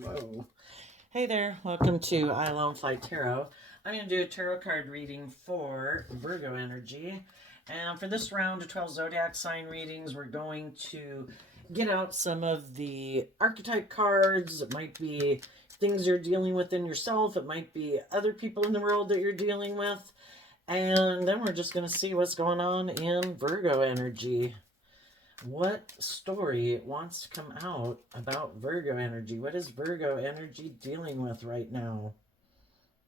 Whoa. Hey there, welcome to I Alone Fly Tarot. I'm going to do a tarot card reading for Virgo energy. And for this round of 12 zodiac sign readings, we're going to get out some of the archetype cards. It might be things you're dealing with in yourself, it might be other people in the world that you're dealing with. And then we're just going to see what's going on in Virgo energy. What story wants to come out about Virgo energy? What is Virgo energy dealing with right now?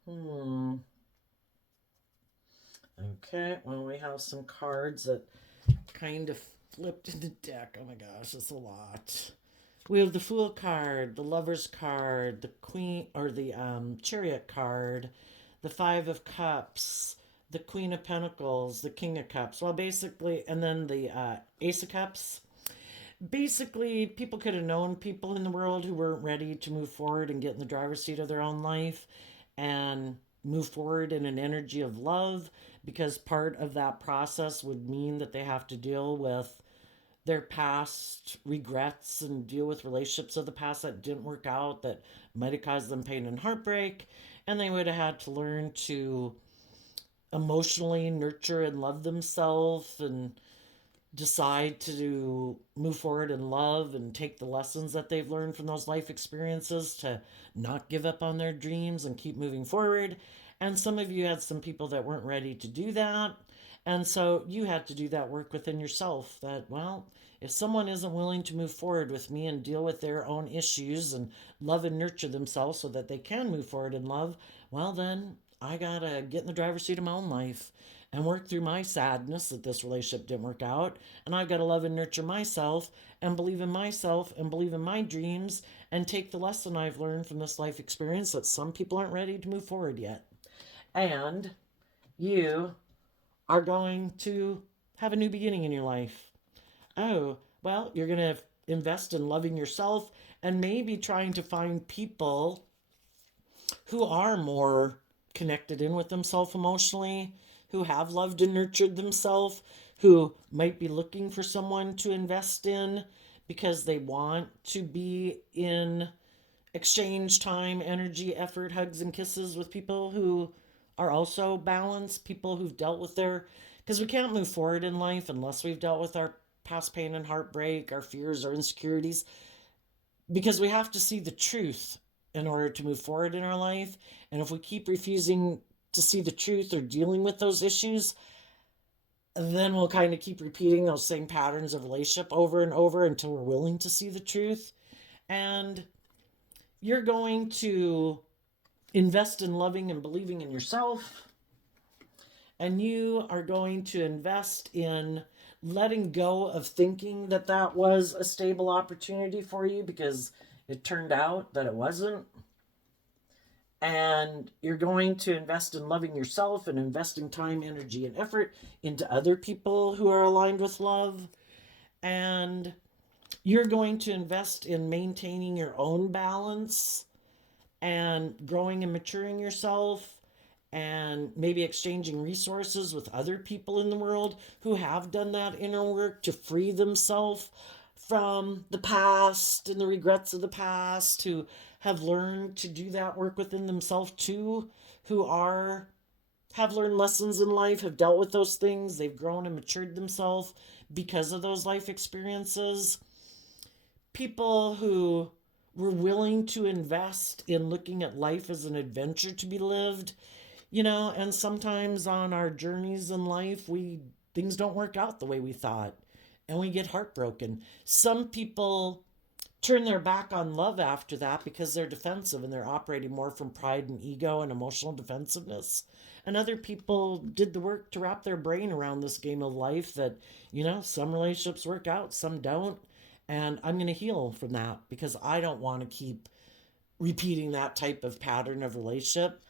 Hmm. Okay, well, we have some cards that kind of flipped in the deck. Oh my gosh, it's a lot. We have the Fool card, the Lover's card, the Queen, or the Chariot card, the Five of Cups, the Queen of Pentacles, the King of Cups. Well, basically, and then the Ace of Cups. Basically, people could have known people in the world who weren't ready to move forward and get in the driver's seat of their own life and move forward in an energy of love, because part of that process would mean that they have to deal with their past regrets and deal with relationships of the past that didn't work out, that might have caused them pain and heartbreak, and they would have had to learn to emotionally nurture and love themselves and decide to move forward in love and take the lessons that they've learned from those life experiences to not give up on their dreams and keep moving forward. And some of you had some people that weren't ready to do that. And so you had to do that work within yourself that, well, if someone isn't willing to move forward with me and deal with their own issues and love and nurture themselves so that they can move forward in love, well, then I gotta get in the driver's seat of my own life and work through my sadness that this relationship didn't work out. And I've got to love and nurture myself and believe in my dreams and take the lesson I've learned from this life experience that some people aren't ready to move forward yet. And you are going to have a new beginning in your life. Oh, well, you're going to invest in loving yourself and maybe trying to find people who are more connected in with themselves emotionally, who have loved and nurtured themselves, who might be looking for someone to invest in because they want to be in exchange time, energy, effort, hugs, and kisses with people who are also balanced, people who've dealt with their. Because we can't move forward in life unless we've dealt with our past pain and heartbreak, our fears, our insecurities, because we have to see the truth in order to move forward in our life. And if we keep refusing to see the truth or dealing with those issues, then we'll kind of keep repeating those same patterns of relationship over and over until we're willing to see the truth. And you're going to invest in loving and believing in yourself. And you are going to invest in letting go of thinking that that was a stable opportunity for you because it turned out that it wasn't. And you're going to invest in loving yourself and investing time, energy, and effort into other people who are aligned with love. And you're going to invest in maintaining your own balance and growing and maturing yourself and maybe exchanging resources with other people in the world who have done that inner work to free themselves from the past and the regrets of the past, who have learned to do that work within themselves too, who are have learned lessons in life, have dealt with those things, they've grown and matured themselves because of those life experiences. People who were willing to invest in looking at life as an adventure to be lived, and sometimes on our journeys in life, we things don't work out the way we thought and we get heartbroken. Some people turn their back on love after that because they're defensive and they're operating more from pride and ego and emotional defensiveness. And other people did the work to wrap their brain around this game of life that, some relationships work out, some don't. And I'm going to heal from that because I don't want to keep repeating that type of pattern of relationship.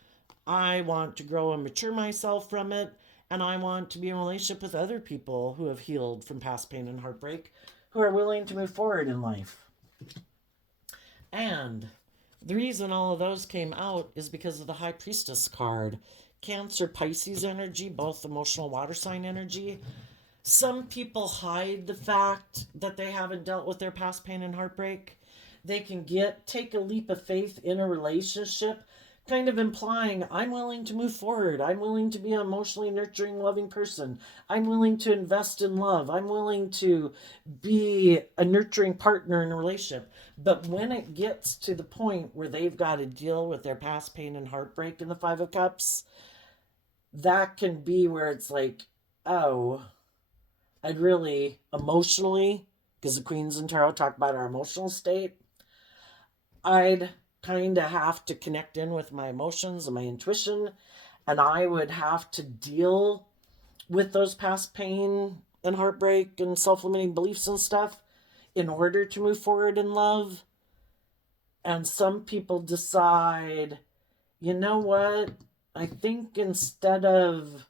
I want to grow and mature myself from it. And I want to be in a relationship with other people who have healed from past pain and heartbreak, who are willing to move forward in life. And the reason all of those came out is because of the High Priestess card. Cancer, Pisces energy, both emotional water sign energy. Some people hide the fact that they haven't dealt with their past pain and heartbreak. They can take a leap of faith in a relationship, kind of implying, I'm willing to move forward. I'm willing to be an emotionally nurturing, loving person. I'm willing to invest in love. I'm willing to be a nurturing partner in a relationship. But when it gets to the point where they've got to deal with their past pain and heartbreak in the Five of Cups, that can be where it's like, oh, I'd really emotionally, because the Queens in Tarot talk about our emotional state, I'd kind of have to connect in with my emotions and my intuition, and I would have to deal with those past pain and heartbreak and self-limiting beliefs and stuff in order to move forward in love. And some people decide, you know what? I think instead of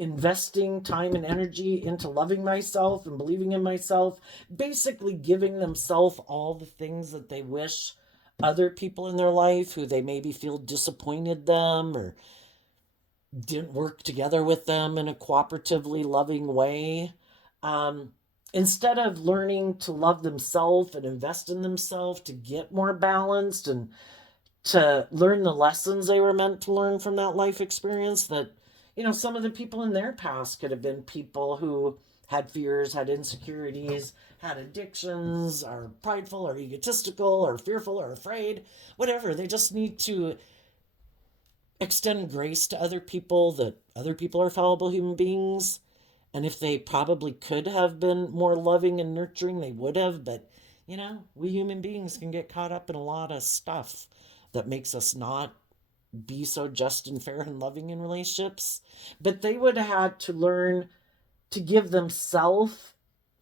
investing time and energy into loving myself and believing in myself, basically giving themselves all the things that they wish other people in their life who they maybe feel disappointed them or didn't work together with them in a cooperatively loving way. Um, Instead of learning to love themselves and invest in themselves to get more balanced and to learn the lessons they were meant to learn from that life experience, that some of the people in their past could have been people who had fears, had insecurities, had addictions, are prideful or egotistical or fearful or afraid, whatever. They just need to extend grace to other people, that other people are fallible human beings. And if they probably could have been more loving and nurturing, they would have. But, we human beings can get caught up in a lot of stuff that makes us not be so just and fair and loving in relationships. But they would have had to learn to give themselves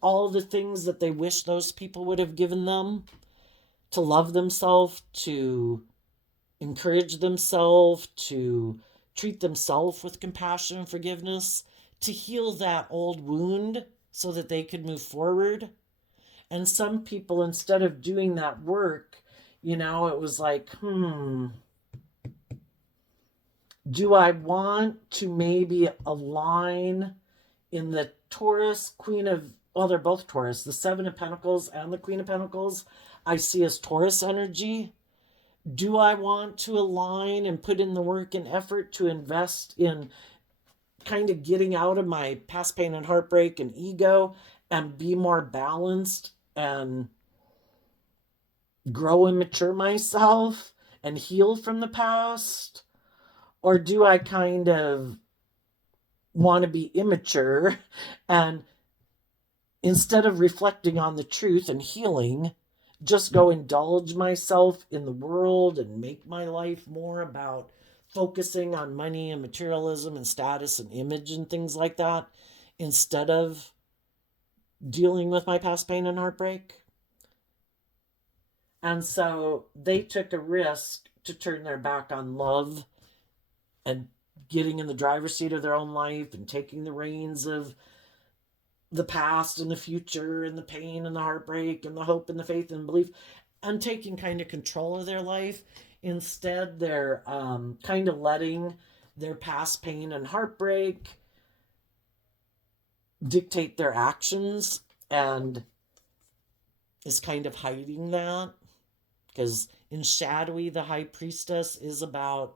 all the things that they wish those people would have given them, to love themselves, to encourage themselves, to treat themselves with compassion and forgiveness, to heal that old wound so that they could move forward. And some people, instead of doing that work, it was like, do I want to maybe align in the Taurus, they're both Taurus, the Seven of Pentacles and the Queen of Pentacles, I see as Taurus energy. Do I want to align and put in the work and effort to invest in kind of getting out of my past pain and heartbreak and ego and be more balanced and grow and mature myself and heal from the past? Or do I kind of want to be immature and instead of reflecting on the truth and healing, just go indulge myself in the world and make my life more about focusing on money and materialism and status and image and things like that, instead of dealing with my past pain and heartbreak? And so they took a risk to turn their back on love and getting in the driver's seat of their own life and taking the reins of the past and the future and the pain and the heartbreak and the hope and the faith and belief, and taking kind of control of their life. Instead, they're kind of letting their past pain and heartbreak dictate their actions, and is kind of hiding that. Because in Shadowy, the High Priestess is about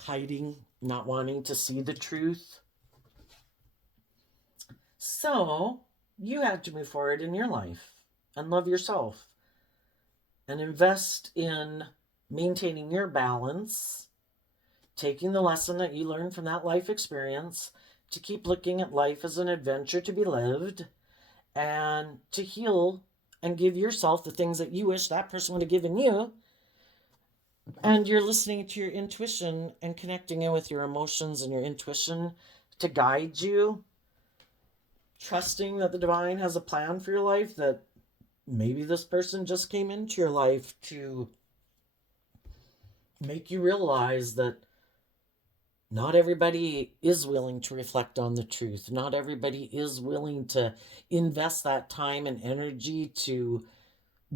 hiding, not wanting to see the truth. So you have to move forward in your life and love yourself and invest in maintaining your balance, taking the lesson that you learned from that life experience to keep looking at life as an adventure to be lived, and to heal and give yourself the things that you wish that person would have given you. And you're listening to your intuition and connecting in with your emotions and your intuition to guide you, trusting that the divine has a plan for your life, that maybe this person just came into your life to make you realize that not everybody is willing to reflect on the truth. Not everybody is willing to invest that time and energy to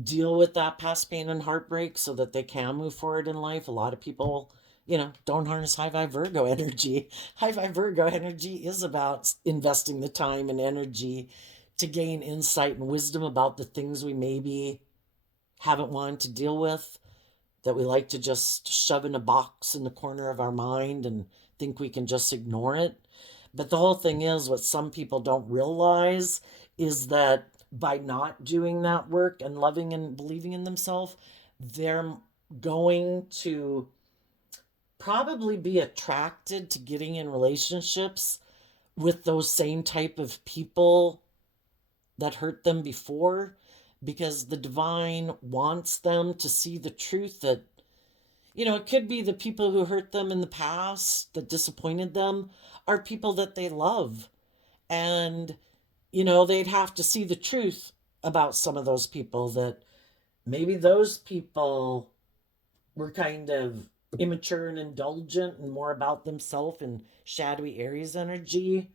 deal with that past pain and heartbreak so that they can move forward in life. A lot of people, don't harness high vibe Virgo energy. High vibe Virgo energy is about investing the time and energy to gain insight and wisdom about the things we maybe haven't wanted to deal with, that we like to just shove in a box in the corner of our mind and think we can just ignore it. But the whole thing is, what some people don't realize is that by not doing that work and loving and believing in themselves, they're going to probably be attracted to getting in relationships with those same type of people that hurt them before, because the divine wants them to see the truth that, it could be the people who hurt them in the past that disappointed them are people that they love. And, they'd have to see the truth about some of those people, that maybe those people were kind of immature and indulgent and more about themselves and shadowy Aries energy,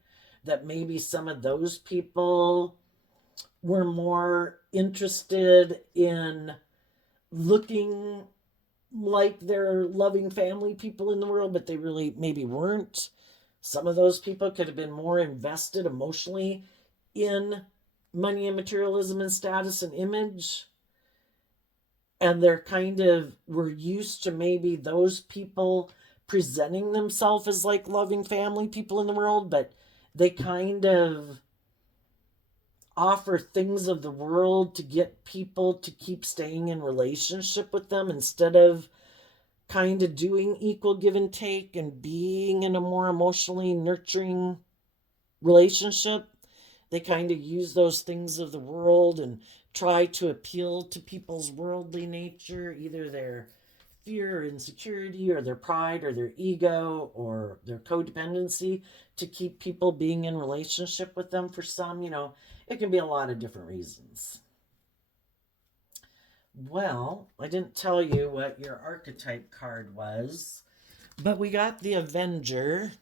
that maybe some of those people were more interested in looking like they're loving family people in the world, but they really maybe weren't. Some of those people could have been more invested emotionally in money and materialism and status and image. And they're kind of, were used to maybe those people presenting themselves as like loving family people in the world, but they kind of offer things of the world to get people to keep staying in relationship with them, instead of kind of doing equal give and take and being in a more emotionally nurturing relationship. They kind of use those things of the world and try to appeal to people's worldly nature, either their fear or insecurity or their pride or their ego or their codependency, to keep people being in relationship with them. For some, it can be a lot of different reasons. Well, I didn't tell you what your archetype card was, but we got the Avenger,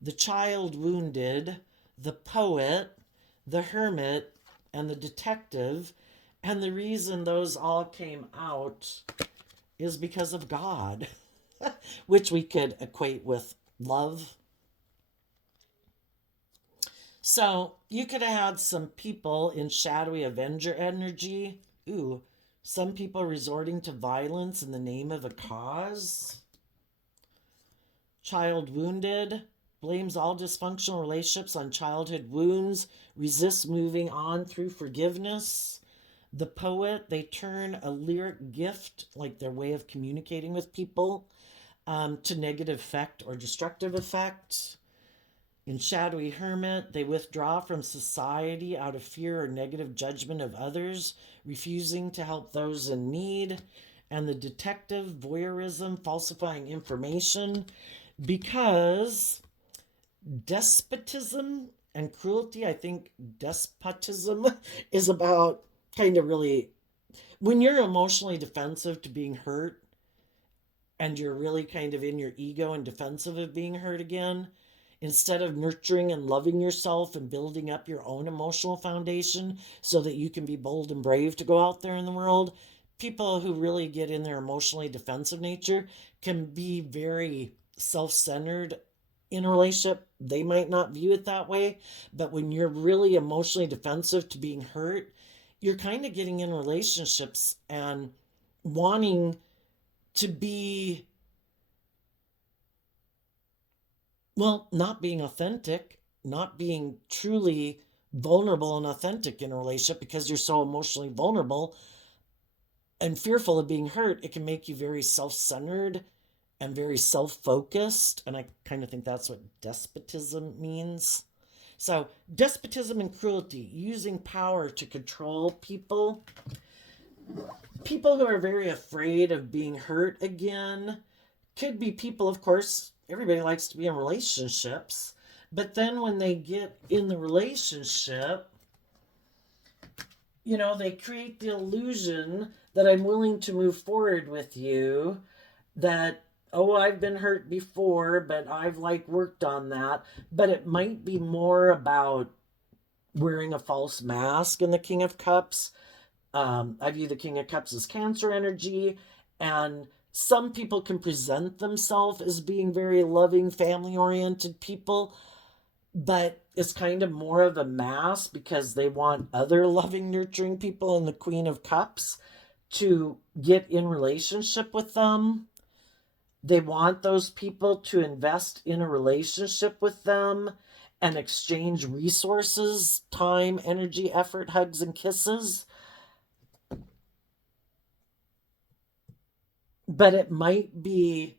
the Child Wounded, the Poet, the Hermit, and the Detective. And the reason those all came out is because of God, which we could equate with love. So you could have had some people in shadowy Avenger energy. Ooh, some people resorting to violence in the name of a cause. Child Wounded blames all dysfunctional relationships on childhood wounds, resists moving on through forgiveness. The Poet, they turn a lyric gift, like their way of communicating with people, to negative effect or destructive effect. In Shadowy Hermit, they withdraw from society out of fear or negative judgment of others, refusing to help those in need. And the Detective, voyeurism, falsifying information, because despotism and cruelty, I think despotism is about kind of really, when you're emotionally defensive to being hurt and you're really kind of in your ego and defensive of being hurt again, instead of nurturing and loving yourself and building up your own emotional foundation so that you can be bold and brave to go out there in the world, people who really get in their emotionally defensive nature can be very self-centered in a relationship. They might not view it that way, but when you're really emotionally defensive to being hurt, you're kind of getting in relationships and wanting to be, well, not being authentic, not being truly vulnerable and authentic in a relationship, because you're so emotionally vulnerable and fearful of being hurt. It can make you very self-centered and very self-focused. And I kind of think that's what despotism means. So despotism and cruelty, using power to control people. People who are very afraid of being hurt again could be people, of course, everybody likes to be in relationships. But then when they get in the relationship, they create the illusion that I'm willing to move forward with you, that, oh, I've been hurt before, but I've worked on that. But it might be more about wearing a false mask in the King of Cups. I view the King of Cups as Cancer energy, and some people can present themselves as being very loving, family-oriented people, but it's kind of more of a mask because they want other loving, nurturing people in the Queen of Cups to get in relationship with them. They want those people to invest in a relationship with them and exchange resources, time, energy, effort, hugs, and kisses. But it might be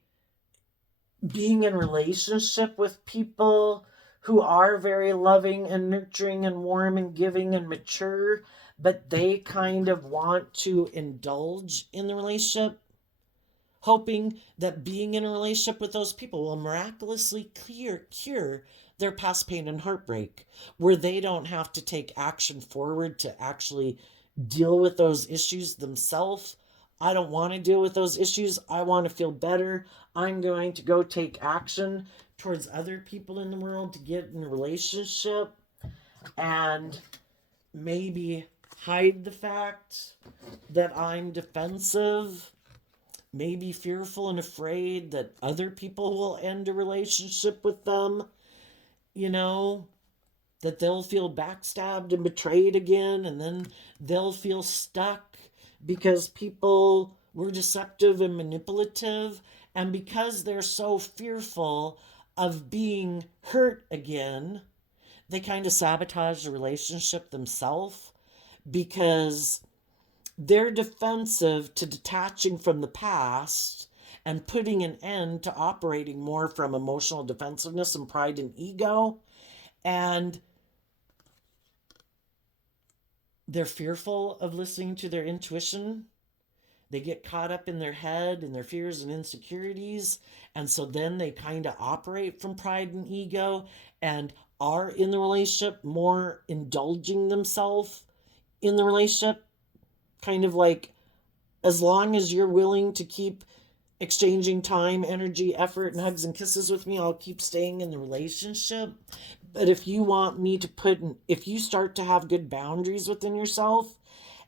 being in relationship with people who are very loving and nurturing and warm and giving and mature, but they kind of want to indulge in the relationship, hoping that being in a relationship with those people will miraculously cure their past pain and heartbreak, where they don't have to take action forward to actually deal with those issues themselves. I don't want to deal with those issues. I want to feel better. I'm going to go take action towards other people in the world to get in a relationship and maybe hide the fact that I'm defensive, maybe fearful and afraid that other people will end a relationship with them, you know, that they'll feel backstabbed and betrayed again, and then they'll feel stuck because people were deceptive and manipulative. And because they're so fearful of being hurt again, they kind of sabotage the relationship themselves because they're defensive to detaching from the past and putting an end to operating more from emotional defensiveness and pride and ego. And they're fearful of listening to their intuition. They get caught up in their head and their fears and insecurities. And so then they kind of operate from pride and ego and are in the relationship more indulging themselves in the relationship. Kind of like, as long as you're willing to keep exchanging time, energy, effort, and hugs and kisses with me, I'll keep staying in the relationship. But if you want me to if you start to have good boundaries within yourself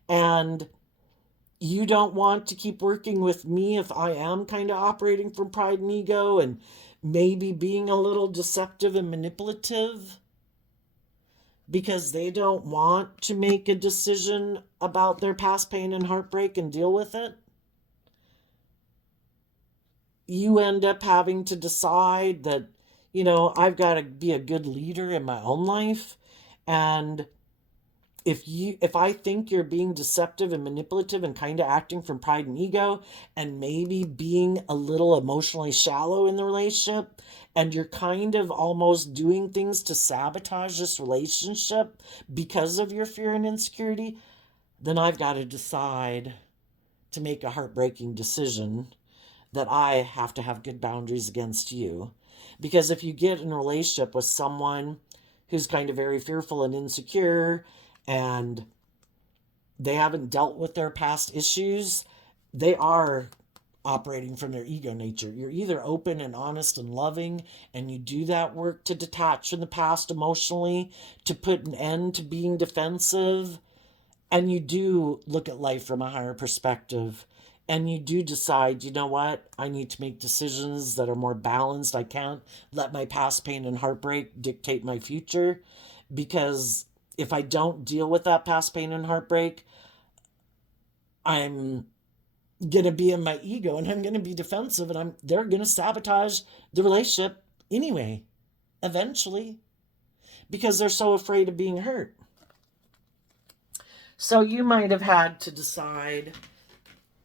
and you don't want to keep working with me if I am kind of operating from pride and ego and maybe being a little deceptive and manipulative because they don't want to make a decision about their past pain and heartbreak and deal with it, you end up having to decide that, I've got to be a good leader in my own life. And if I think you're being deceptive and manipulative and kind of acting from pride and ego and maybe being a little emotionally shallow in the relationship, and you're kind of almost doing things to sabotage this relationship because of your fear and insecurity, then I've got to decide to make a heartbreaking decision that I have to have good boundaries against you. Because if you get in a relationship with someone who's kind of very fearful and insecure and they haven't dealt with their past issues, they are operating from their ego nature. You're either open and honest and loving, and you do that work to detach from the past emotionally, to put an end to being defensive, and you do look at life from a higher perspective. And you do decide, you know what, I need to make decisions that are more balanced. I can't let my past pain and heartbreak dictate my future, because if I don't deal with that past pain and heartbreak, I'm going to be in my ego and I'm going to be defensive, and they're going to sabotage the relationship anyway, eventually, because they're so afraid of being hurt. So you might have had to decide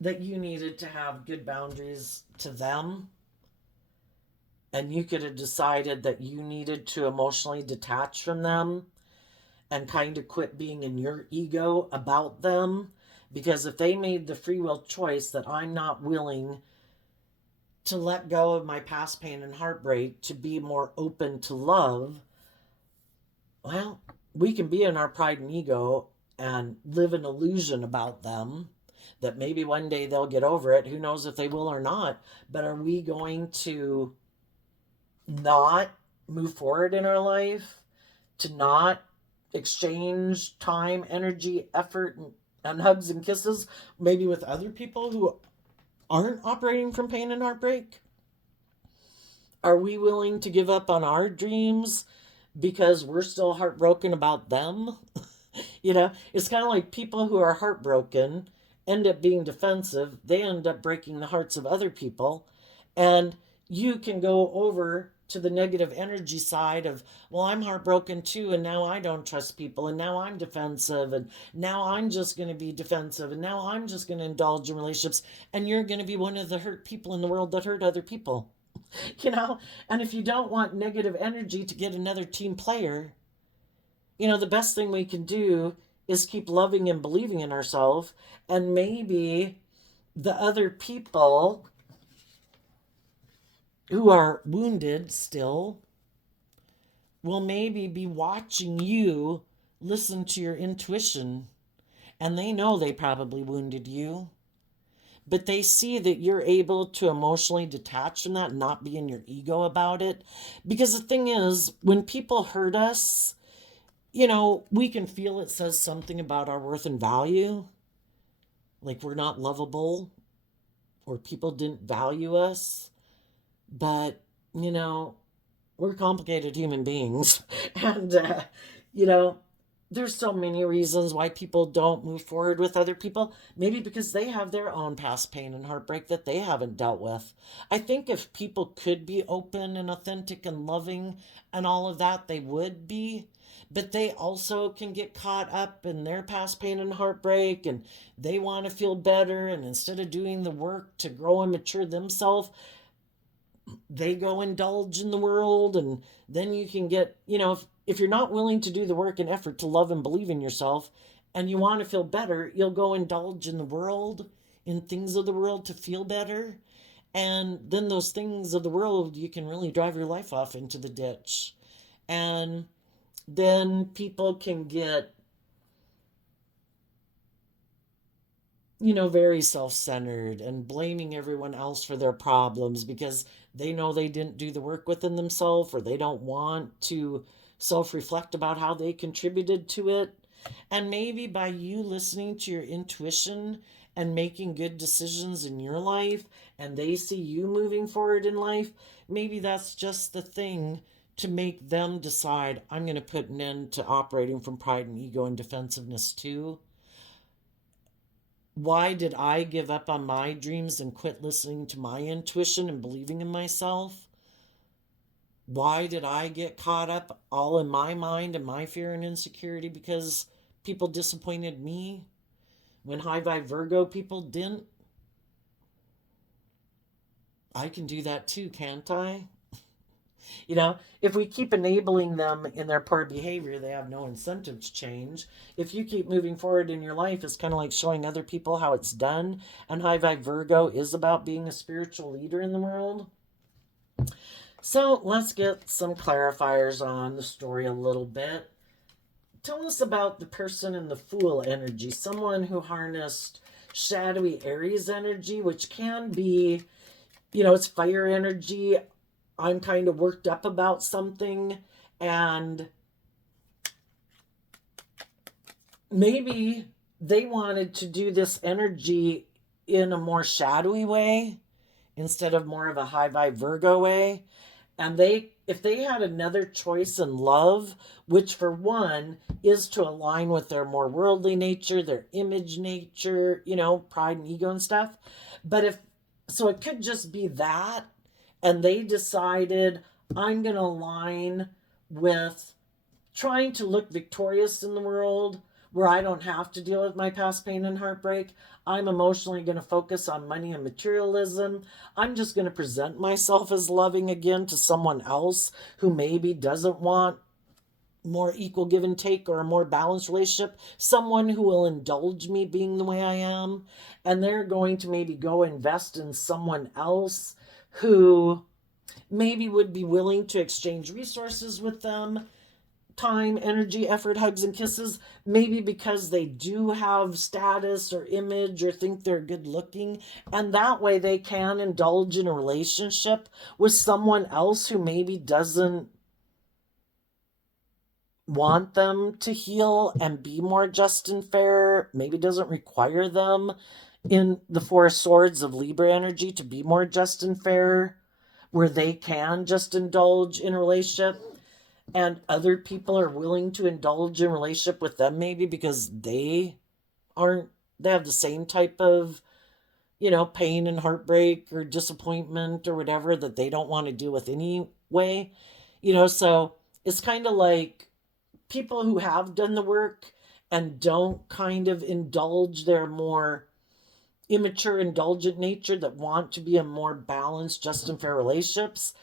that you needed to have good boundaries to them. And you could have decided that you needed to emotionally detach from them and kind of quit being in your ego about them. Because if they made the free will choice that I'm not willing to let go of my past pain and heartbreak to be more open to love, well, we can be in our pride and ego and live an illusion about them that maybe one day they'll get over it. Who knows if they will or not. But are we going to not move forward in our life, to not exchange time, energy, effort, and hugs and kisses, maybe with other people who aren't operating from pain and heartbreak? Are we willing to give up on our dreams because we're still heartbroken about them. It's kind of like people who are heartbroken end up being defensive. They end up breaking the hearts of other people. And you can go over to the negative energy side of, well, I'm heartbroken too, and now I don't trust people, and now I'm defensive, and now I'm just going to be defensive, and now I'm just going to indulge in relationships, and you're going to be one of the hurt people in the world that hurt other people. you know? And if you don't want negative energy to get another team player, the best thing we can do is keep loving and believing in ourselves. And maybe the other people who are wounded still will maybe be watching you listen to your intuition. And they know they probably wounded you, but they see that you're able to emotionally detach from that and not be in your ego about it. Because the thing is, when people hurt us, we can feel it says something about our worth and value, like we're not lovable or people didn't value us. But, you know, we're complicated human beings. And, you know, there's so many reasons why people don't move forward with other people. Maybe because they have their own past pain and heartbreak that they haven't dealt with. I think if people could be open and authentic and loving and all of that, they would be. But they also can get caught up in their past pain and heartbreak, and they want to feel better. And instead of doing the work to grow and mature themselves, they go indulge in the world. And then you can get, if you're not willing to do the work and effort to love and believe in yourself and you want to feel better, you'll go indulge in the world, in things of the world to feel better. And then those things of the world, you can really drive your life off into the ditch. And then people can get, very self centered and blaming everyone else for their problems because they know they didn't do the work within themselves, or they don't want to self reflect about how they contributed to it. And maybe by you listening to your intuition and making good decisions in your life, and they see you moving forward in life, maybe that's just the thing to make them decide, I'm going to put an end to operating from pride and ego and defensiveness too. Why did I give up on my dreams and quit listening to my intuition and believing in myself? Why did I get caught up all in my mind and my fear and insecurity because people disappointed me when high vibe Virgo people didn't? I can do that too, can't I? If we keep enabling them in their poor behavior, they have no incentive to change. If you keep moving forward in your life, it's kind of like showing other people how it's done. And High Vibe Virgo is about being a spiritual leader in the world. So let's get some clarifiers on the story a little bit. Tell us about the person in the Fool energy, someone who harnessed shadowy Aries energy, which can be, it's fire energy. I'm kind of worked up about something, and maybe they wanted to do this energy in a more shadowy way instead of more of a high vibe Virgo way. And if they had another choice in love, which for one is to align with their more worldly nature, their image nature, pride and ego and stuff. But so it could just be that. And they decided, I'm going to align with trying to look victorious in the world where I don't have to deal with my past pain and heartbreak. I'm emotionally going to focus on money and materialism. I'm just going to present myself as loving again to someone else who maybe doesn't want more equal give and take or a more balanced relationship. Someone who will indulge me being the way I am. And they're going to maybe go invest in someone else who maybe would be willing to exchange resources with them, time, energy, effort, hugs, and kisses, maybe because they do have status or image or think they're good looking. And that way they can indulge in a relationship with someone else who maybe doesn't want them to heal and be more just and fair, maybe doesn't require them in the Four of Swords of Libra energy to be more just and fair, where they can just indulge in a relationship. and other people are willing to indulge in relationship with them, maybe because aren't they have the same type of, pain and heartbreak or disappointment or whatever that they don't want to deal with anyway. So it's kind of like people who have done the work and don't kind of indulge their more immature, indulgent nature that want to be in more balanced, just and fair relationships.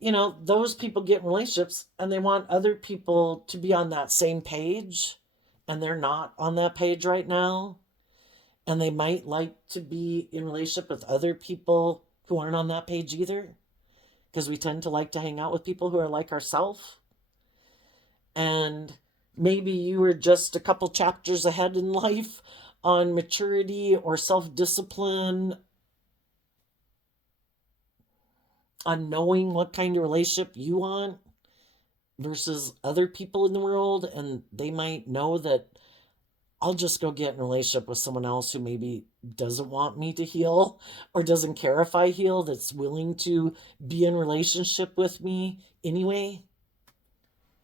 Those people get in relationships and they want other people to be on that same page, and they're not on that page right now. And they might like to be in relationship with other people who aren't on that page either, because we tend to like to hang out with people who are like ourselves. And maybe you were just a couple chapters ahead in life on maturity or self discipline, on knowing what kind of relationship you want versus other people in the world. And they might know that I'll just go get in a relationship with someone else who maybe doesn't want me to heal or doesn't care if I heal, that's willing to be in relationship with me anyway,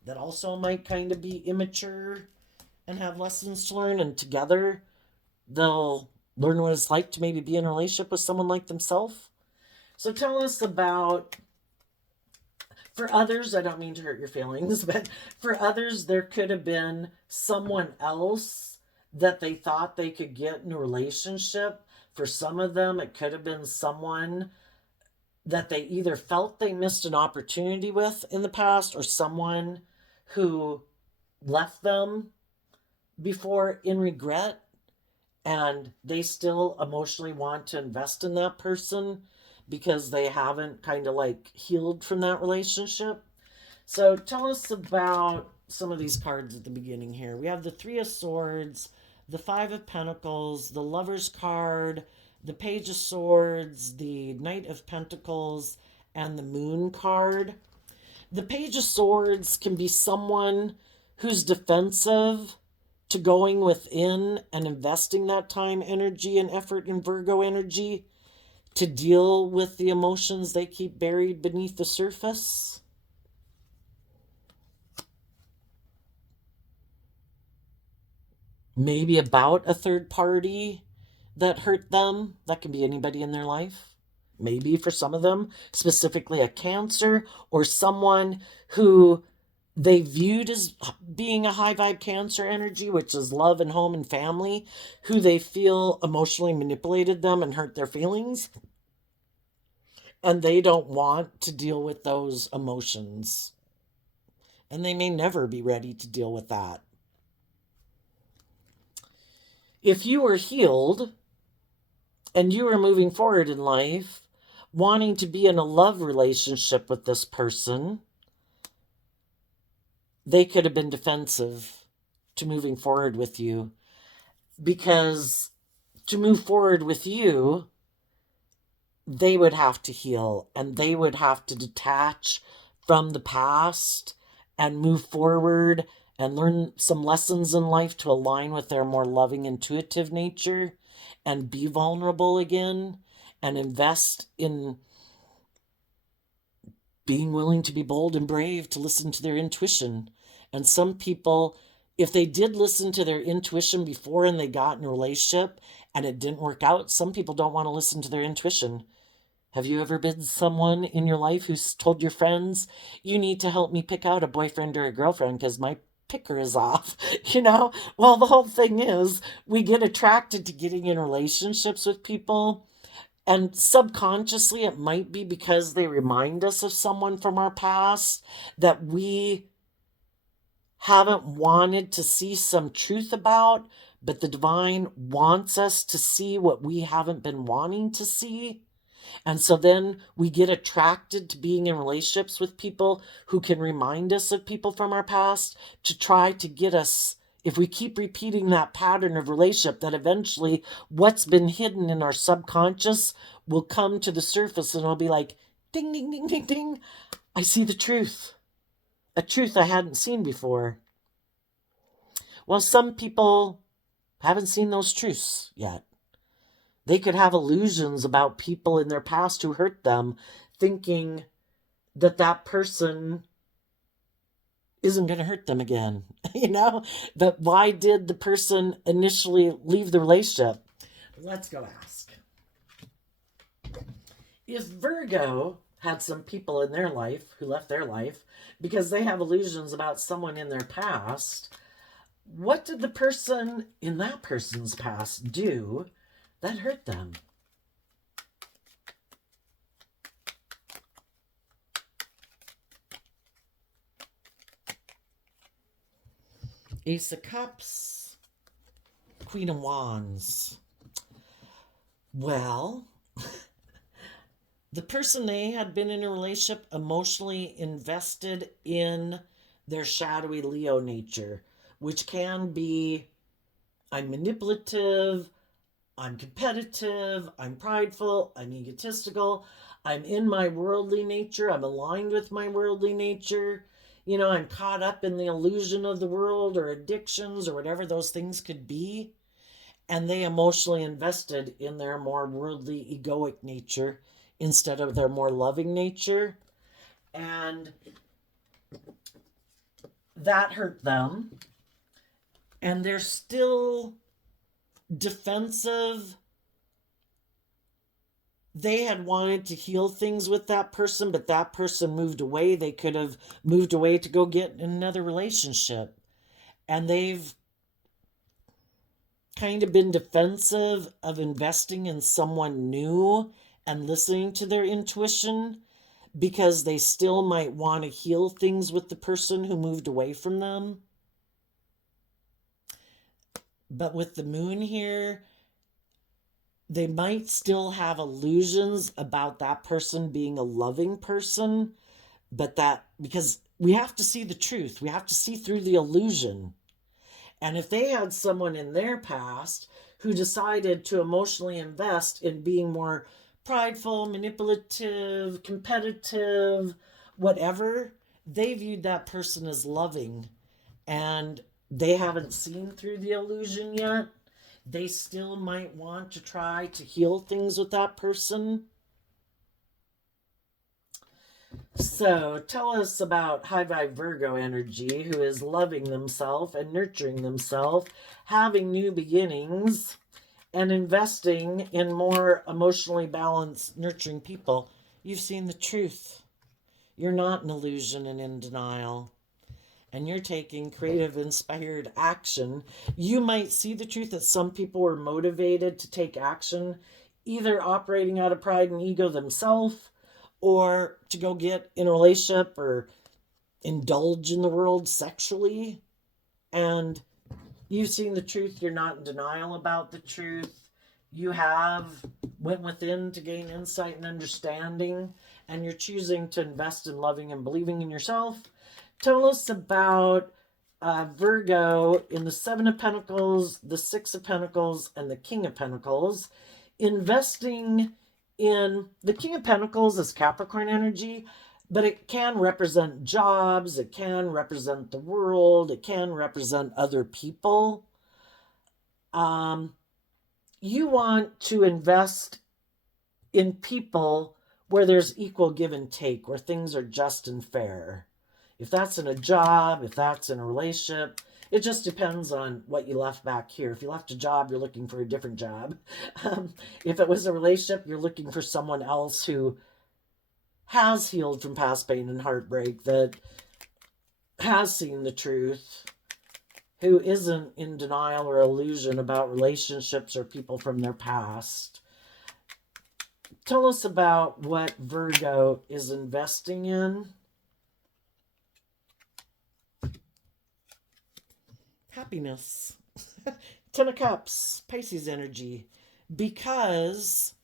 that also might kind of be immature and have lessons to learn, and together they'll learn what it's like to maybe be in a relationship with someone like themselves. So tell us about, for others, I don't mean to hurt your feelings, but for others, there could have been someone else that they thought they could get in a relationship. For some of them, it could have been someone that they either felt they missed an opportunity with in the past, or someone who left them before in regret, and they still emotionally want to invest in that person because they haven't kind of like healed from that relationship. So tell us about some of these cards at the beginning here. We have the Three of Swords, the Five of Pentacles, the Lover's card, the Page of Swords, the Knight of Pentacles, and the Moon card. The Page of Swords can be someone who's defensive to going within and investing that time, energy, and effort in Virgo energy to deal with the emotions they keep buried beneath the surface. Maybe about a third party that hurt them. That can be anybody in their life. Maybe for some of them, specifically a Cancer, or someone who they viewed as being a high vibe Cancer energy, which is love and home and family, who they feel emotionally manipulated them and hurt their feelings. And they don't want to deal with those emotions. And they may never be ready to deal with that. If you were healed and you were moving forward in life, wanting to be in a love relationship with this person, they could have been defensive to moving forward with you, because to move forward with you, they would have to heal and they would have to detach from the past and move forward and learn some lessons in life to align with their more loving, intuitive nature and be vulnerable again and invest in being willing to be bold and brave, to listen to their intuition. And some people, if they did listen to their intuition before and they got in a relationship and it didn't work out, some people don't want to listen to their intuition. Have you ever been someone in your life who's told your friends, you need to help me pick out a boyfriend or a girlfriend because my picker is off? Well, the whole thing is we get attracted to getting in relationships with people, and subconsciously it might be because they remind us of someone from our past that we haven't wanted to see some truth about, but the divine wants us to see what we haven't been wanting to see. And so then we get attracted to being in relationships with people who can remind us of people from our past, to try to get us, if we keep repeating that pattern of relationship, that eventually what's been hidden in our subconscious will come to the surface and it'll be like, ding, ding, ding, ding, ding. I see the truth. A truth I hadn't seen before. Well, some people haven't seen those truths yet. They could have illusions about people in their past who hurt them, thinking that that person isn't going to hurt them again. You know, but why did the person initially leave the relationship? Let's go ask. If Virgo had some people in their life who left their life because they have illusions about someone in their past, what did the person in that person's past do that hurt them? Ace of Cups, Queen of Wands. Well, the person they had been in a relationship emotionally invested in their shadowy Leo nature, which can be I'm manipulative, I'm competitive, I'm prideful, I'm egotistical, I'm in my worldly nature, I'm aligned with my worldly nature. You know, I'm caught up in the illusion of the world or addictions or whatever those things could be. And they emotionally invested in their more worldly, egoic nature instead of their more loving nature. And that hurt them. And they're still defensive. They had wanted to heal things with that person, but that person moved away. They could have moved away to go get another relationship. And they've kind of been defensive of investing in someone new and listening to their intuition because they still might want to heal things with the person who moved away from them. But with the moon here, they might still have illusions about that person being a loving person, but that because we have to see the truth, we have to see through the illusion. And if they had someone in their past who decided to emotionally invest in being more prideful, manipulative, competitive, whatever, they viewed that person as loving and they haven't seen through the illusion yet. They still might want to try to heal things with that person. So tell us about high vibe Virgo energy, who is loving themselves and nurturing themselves, having new beginnings, and investing in more emotionally balanced, nurturing people. You've seen the truth. You're not an illusion and in denial. And you're taking creative, inspired action. You might see the truth that some people were motivated to take action, either operating out of pride and ego themselves, or to go get in a relationship or indulge in the world sexually. And you've seen the truth. You're not in denial about the truth. You have went within to gain insight and understanding, and you're choosing to invest in loving and believing in yourself. Tell us about Virgo in the Seven of Pentacles, the Six of Pentacles, and the King of Pentacles. Investing in the King of Pentacles is Capricorn energy, but it can represent jobs, it can represent the world, it can represent other people. You want to invest in people where there's equal give and take, where things are just and fair. If that's in a job, if that's in a relationship, it just depends on what you left back here. If you left a job, you're looking for a different job. If it was a relationship, you're looking for someone else who has healed from past pain and heartbreak, that has seen the truth, who isn't in denial or illusion about relationships or people from their past. Tell us about what Virgo is investing in. Happiness. Ten of Cups, Pisces energy. Because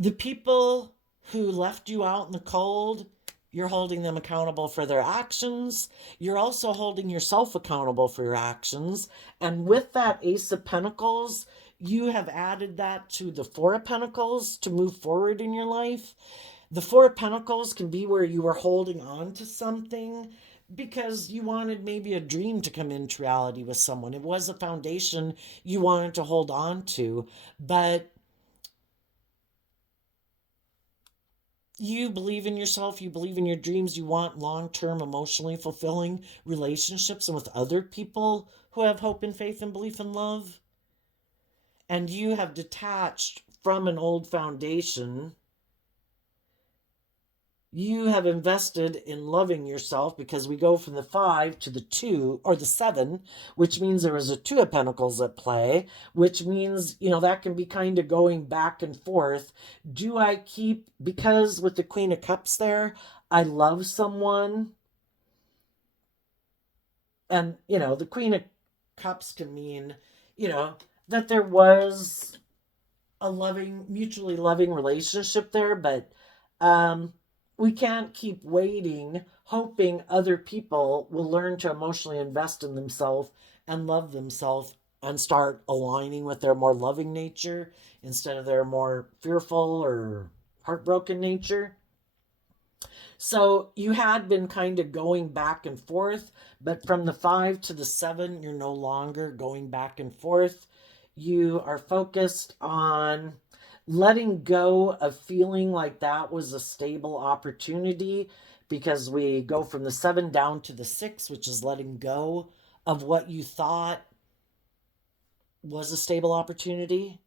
the people who left you out in the cold, you're holding them accountable for their actions. You're also holding yourself accountable for your actions. And with that Ace of Pentacles, you have added that to the Four of Pentacles to move forward in your life. The Four of Pentacles can be where you were holding on to something because you wanted maybe a dream to come into reality with someone. It was a foundation you wanted to hold on to, but You believe in yourself, you believe in your dreams, you want long-term emotionally fulfilling relationships and with other people who have hope and faith and belief and love. And you have detached from an old foundation. You have invested in loving yourself, because we go from the 5 to the 2 or the 7, which means there is a 2 of Pentacles at play, which means, that can be kind of going back and forth. Do I keep, because with the Queen of Cups there, I love someone, and, the Queen of Cups can mean, you know, that there was a loving, mutually loving relationship there, but um, we can't keep waiting, hoping other people will learn to emotionally invest in themselves and love themselves and start aligning with their more loving nature instead of their more fearful or heartbroken nature. So you had been kind of going back and forth, but from the 5 to the 7, you're no longer going back and forth. You are focused on letting go of feeling like that was a stable opportunity, because we go from the 7 down to the 6, which is letting go of what you thought was a stable opportunity.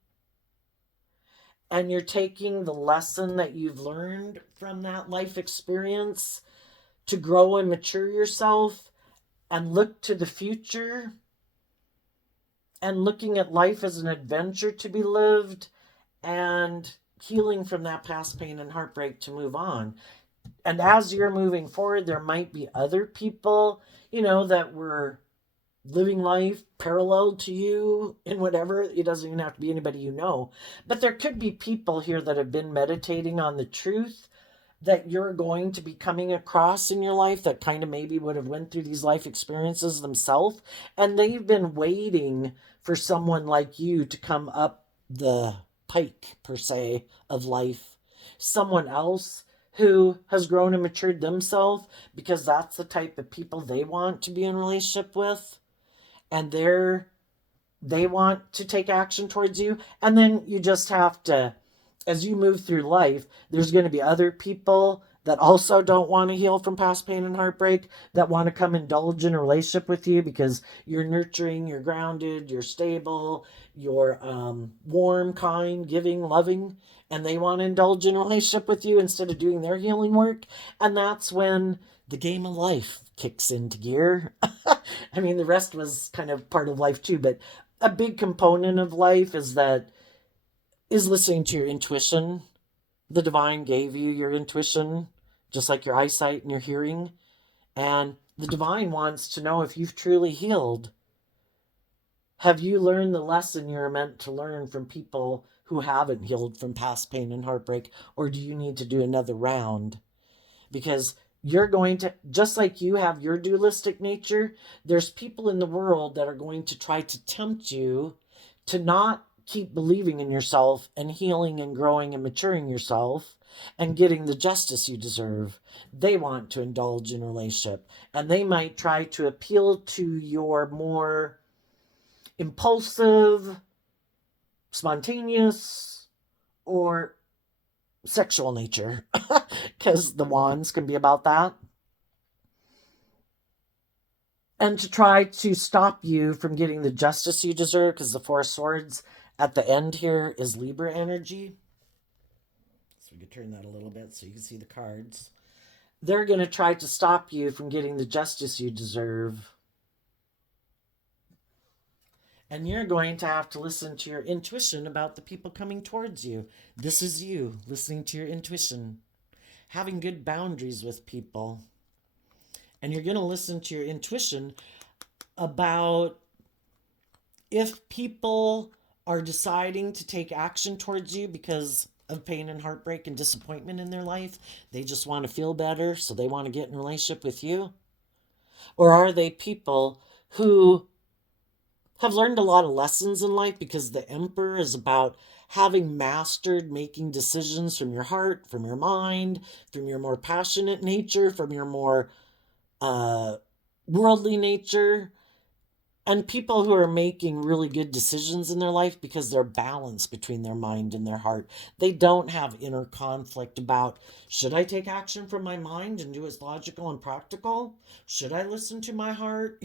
And you're taking the lesson that you've learned from that life experience to grow and mature yourself and look to the future and looking at life as an adventure to be lived and healing from that past pain and heartbreak to move on. And as you're moving forward, there might be other people, that were living life parallel to you in whatever. It doesn't even have to be anybody you know. But there could be people here that have been meditating on the truth that you're going to be coming across in your life, that kind of maybe would have went through these life experiences themselves, and they've been waiting for someone like you to come up the pike, per se, of life. Someone else who has grown and matured themselves, because that's the type of people they want to be in relationship with, and they want to take action towards you. And then you just have to, as you move through life, there's going to be other people that also don't want to heal from past pain and heartbreak, that want to come indulge in a relationship with you because you're nurturing, you're grounded, you're stable, you're warm, kind, giving, loving, and they want to indulge in a relationship with you instead of doing their healing work. And that's when the game of life kicks into gear. I mean, the rest was kind of part of life too, but a big component of life is listening to your intuition. The divine gave you your intuition, just like your eyesight and your hearing. And the divine wants to know if you've truly healed. Have you learned the lesson you're meant to learn from people who haven't healed from past pain and heartbreak? Or do you need to do another round? Because you're going to, just like you have your dualistic nature, there's people in the world that are going to try to tempt you to not keep believing in yourself and healing and growing and maturing yourself and getting the justice you deserve. They want to indulge in a relationship, and they might try to appeal to your more impulsive, spontaneous, or sexual nature, because the wands can be about that, and to try to stop you from getting the justice you deserve, because the Four of Swords at the end here is Libra energy. So we could turn that a little bit so you can see the cards. They're going to try to stop you from getting the justice you deserve. And you're going to have to listen to your intuition about the people coming towards you. This is you listening to your intuition, having good boundaries with people. And you're going to listen to your intuition about if people are deciding to take action towards you because of pain and heartbreak and disappointment in their life. They just want to feel better, so they want to get in a relationship with you. Or are they people who have learned a lot of lessons in life, because the Emperor is about having mastered making decisions from your heart, from your mind, from your more passionate nature, from your more uh, worldly nature, And people who are making really good decisions in their life because they're balanced between their mind and their heart. They don't have inner conflict about, should I take action from my mind and do what's logical and practical? Should I listen to my heart?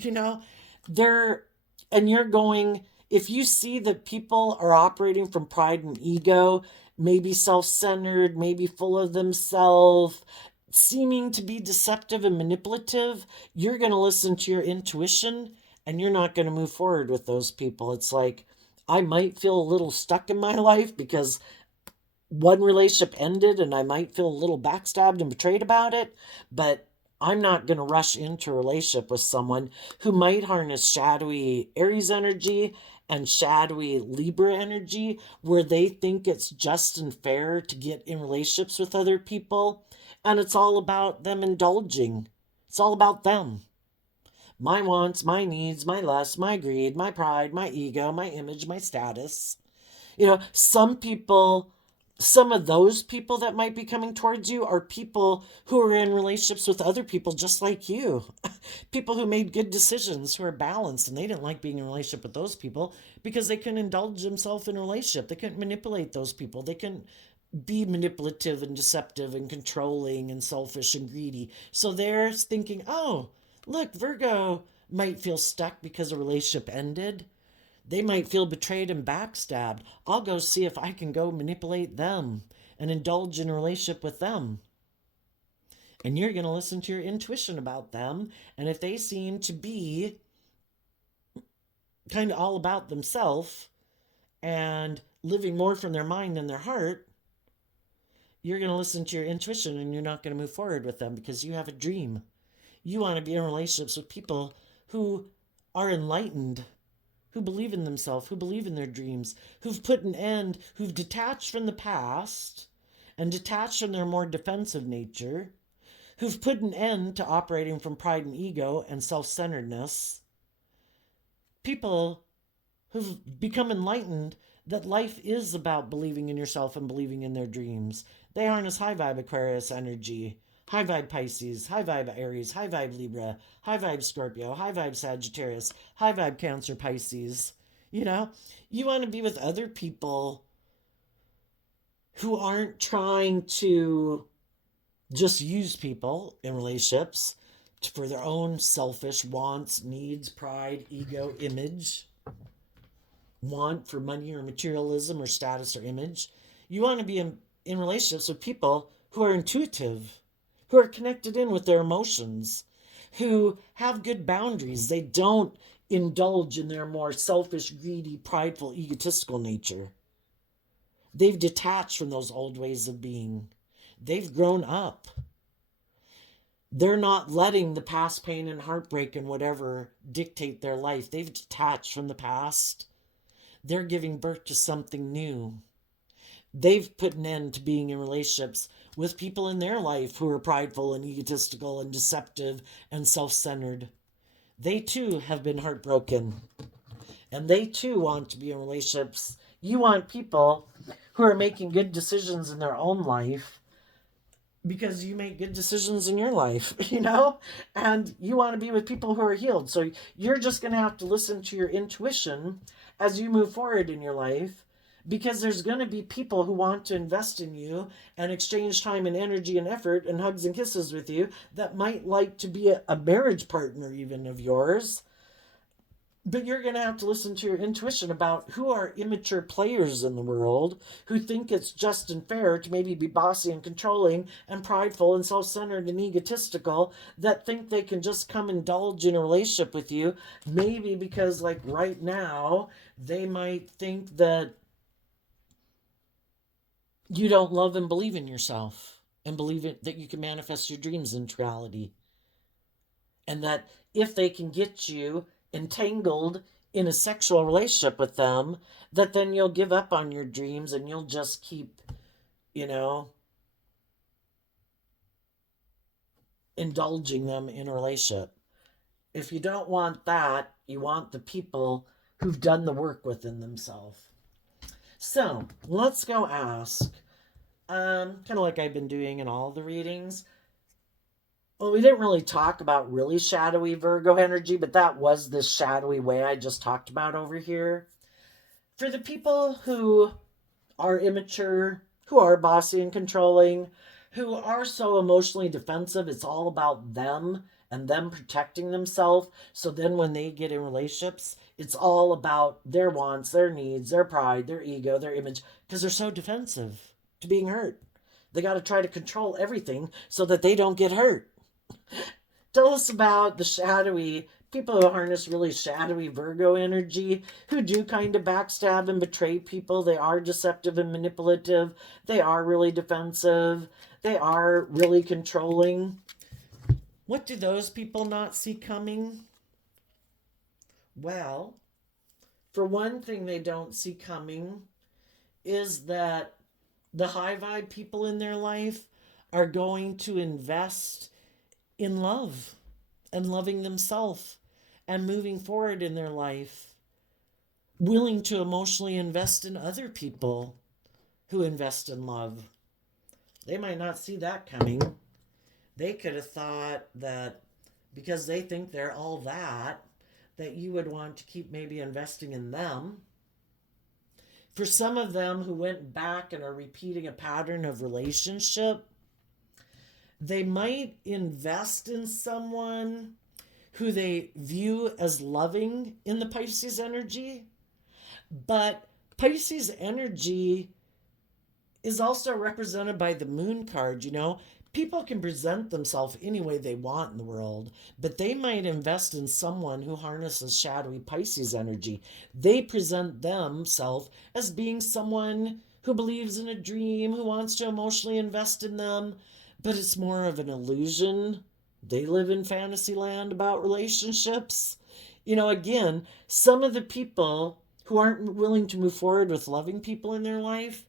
They're, and you're going, if you see that people are operating from pride and ego, maybe self centered, maybe full of themselves, seeming to be deceptive and manipulative, you're going to listen to your intuition and you're not going to move forward with those people. It's like, I might feel a little stuck in my life because one relationship ended and I might feel a little backstabbed and betrayed about it, but I'm not going to rush into a relationship with someone who might harness shadowy Aries energy and shadowy Libra energy, where they think it's just and fair to get in relationships with other people. And it's all about them indulging. It's all about them. My wants, my needs, my lust, my greed, my pride, my ego, my image, my status. Some of those people that might be coming towards you are people who are in relationships with other people just like you. People who made good decisions, who are balanced, and they didn't like being in a relationship with those people because they couldn't indulge themselves in a relationship. They couldn't manipulate those people. They couldn't be manipulative and deceptive and controlling and selfish and greedy. So they're thinking, oh, look, Virgo might feel stuck because a relationship ended. They might feel betrayed and backstabbed. I'll go see if I can go manipulate them and indulge in a relationship with them. And you're going to listen to your intuition about them. And if they seem to be kind of all about themselves and living more from their mind than their heart, you're going to listen to your intuition and you're not going to move forward with them because you have a dream. You want to be in relationships with people who are enlightened, who believe in themselves, who believe in their dreams, who've put an end, who've detached from the past and detached from their more defensive nature, who've put an end to operating from pride and ego and self centeredness. People who've become enlightened that life is about believing in yourself and believing in their dreams. They harness high vibe Aquarius energy, high vibe Pisces, high vibe Aries, high vibe Libra, high vibe Scorpio, high vibe Sagittarius, high vibe Cancer, Pisces. You want to be with other people who aren't trying to just use people in relationships for their own selfish wants, needs, pride, ego, image, want for money or materialism or status or image. You want to be in relationships with people who are intuitive, who are connected in with their emotions, who have good boundaries. They don't indulge in their more selfish, greedy, prideful, egotistical nature. They've detached from those old ways of being. They've grown up. They're not letting the past pain and heartbreak and whatever dictate their life. They've detached from the past. They're giving birth to something new. They've put an end to being in relationships with people in their life who are prideful and egotistical and deceptive and self centered. They too have been heartbroken. And they too want to be in relationships. You want people who are making good decisions in their own life because you make good decisions in your life, and you want to be with people who are healed. So you're just going to have to listen to your intuition as you move forward in your life, because there's going to be people who want to invest in you and exchange time and energy and effort and hugs and kisses with you that might like to be a marriage partner even of yours. But you're going to have to listen to your intuition about who are immature players in the world who think it's just and fair to maybe be bossy and controlling and prideful and self centered and egotistical, that think they can just come indulge in a relationship with you. Maybe because, like right now, they might think that you don't love and believe in yourself and believe that you can manifest your dreams into reality. And that if they can get you entangled in a sexual relationship with them, that then you'll give up on your dreams and you'll just keep, you know, indulging them in a relationship. If you don't want that, you want the people who've done the work within themselves. So let's go ask, kind of like I've been doing in all the readings, Well, we didn't really talk about really shadowy Virgo energy, but that was this shadowy way I just talked about over here. For the people who are immature, who are bossy and controlling, who are so emotionally defensive, it's all about them and them protecting themselves. So then when they get in relationships, it's all about their wants, their needs, their pride, their ego, their image, because they're so defensive to being hurt. They got to try to control everything so that they don't get hurt. Tell us about the shadowy people who harness really shadowy Virgo energy, who do kind of backstab and betray people. They are deceptive and manipulative. They are really defensive. They are really controlling. What do those people not see coming? Well, for one thing, they don't see coming is that the high vibe people in their life are going to invest in love and loving themselves and moving forward in their life, willing to emotionally invest in other people who invest in love. They might not see that coming. They could have thought that because they think they're all that, that you would want to keep maybe investing in them. For some of them who went back and are repeating a pattern of relationship, they might invest in someone who they view as loving in the Pisces energy. But Pisces energy is also represented by the moon card, you know. People can present themselves any way they want in the world, but they might invest in someone who harnesses shadowy Pisces energy. They present themselves as being someone who believes in a dream, who wants to emotionally invest in them, but it's more of an illusion. They live in fantasy land about relationships. You know, again, some of the people who aren't willing to move forward with loving people in their life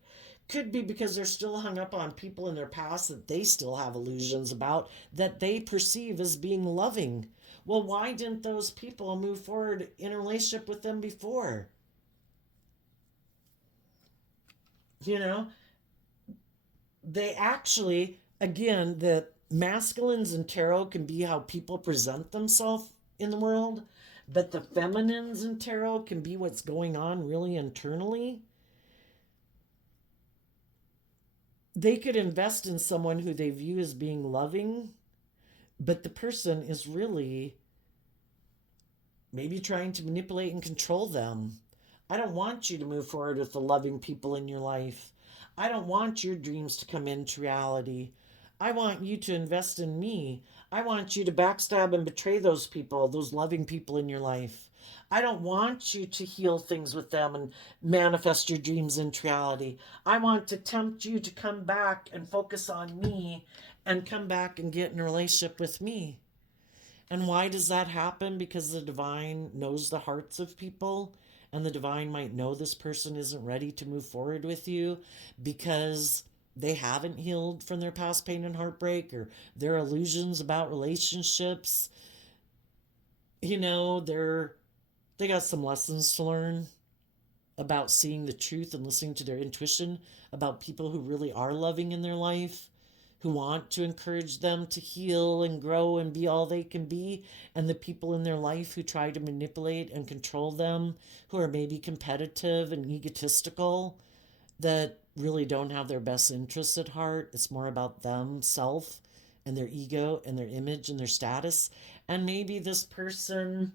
could be because they're still hung up on people in their past that they still have illusions about that they perceive as being loving. Well, why didn't those people move forward in a relationship with them before? You know, they actually, again, the masculines in tarot can be how people present themselves in the world, but the feminines in tarot can be what's going on really internally. They could invest in someone who they view as being loving, but the person is really maybe trying to manipulate and control them. I don't want you to move forward with the loving people in your life. I don't want your dreams to come into reality. I want you to invest in me. I want you to backstab and betray those people, those loving people in your life. I don't want you to heal things with them and manifest your dreams into reality. I want to tempt you to come back and focus on me and come back and get in a relationship with me. And why does that happen? Because the divine knows the hearts of people, and the divine might know this person isn't ready to move forward with you because they haven't healed from their past pain and heartbreak or their illusions about relationships. You know, they got some lessons to learn about seeing the truth and listening to their intuition about people who really are loving in their life, who want to encourage them to heal and grow and be all they can be, and the people in their life who try to manipulate and control them, who are maybe competitive and egotistical, that really don't have their best interests at heart. It's more about themselves and their ego and their image and their status. And maybe this person,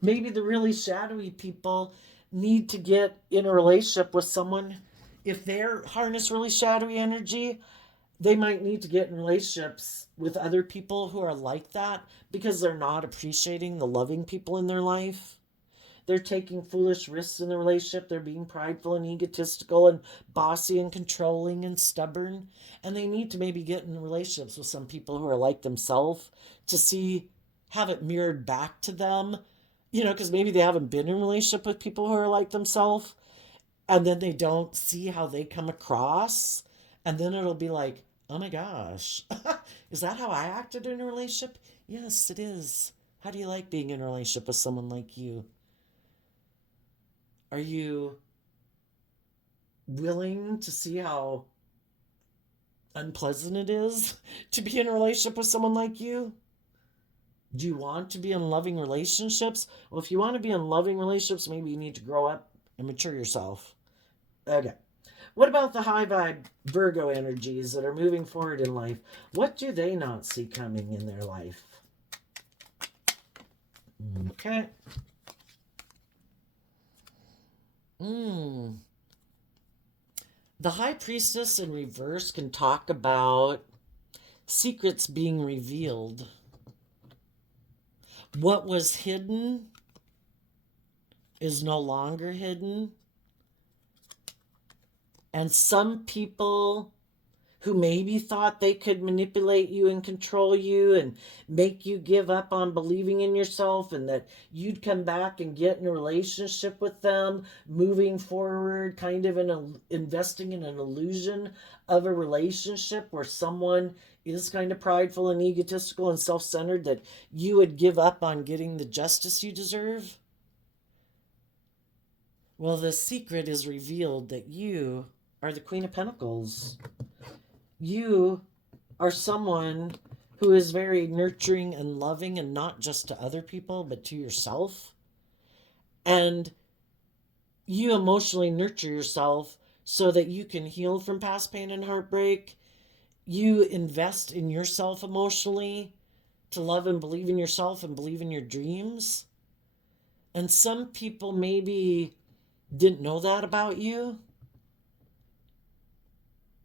maybe the really shadowy people need to get in a relationship with someone. If they're harness really shadowy energy, they might need to get in relationships with other people who are like that because they're not appreciating the loving people in their life. They're taking foolish risks in the relationship. They're being prideful and egotistical and bossy and controlling and stubborn. And they need to maybe get in relationships with some people who are like themselves to see, have it mirrored back to them. You know, because maybe they haven't been in a relationship with people who are like themselves. And then they don't see how they come across. And then it'll be like, oh my gosh, is that how I acted in a relationship? Yes, it is. How do you like being in a relationship with someone like you? Are you willing to see how unpleasant it is to be in a relationship with someone like you? Do you want to be in loving relationships? Well, if you want to be in loving relationships, maybe you need to grow up and mature yourself. Okay. What about the high vibe Virgo energies that are moving forward in life? What do they not see coming in their life? Okay. The High Priestess in reverse can talk about secrets being revealed. What was hidden is no longer hidden. And some people who maybe thought they could manipulate you and control you and make you give up on believing in yourself and that you'd come back and get in a relationship with them, moving forward, kind of investing in an illusion of a relationship where someone is kind of prideful and egotistical and self-centered, that you would give up on getting the justice you deserve. Well, the secret is revealed that you are the Queen of Pentacles. You are someone who is very nurturing and loving, and not just to other people, but to yourself. And you emotionally nurture yourself so that you can heal from past pain and heartbreak. You invest in yourself emotionally to love and believe in yourself and believe in your dreams. And some people maybe didn't know that about you,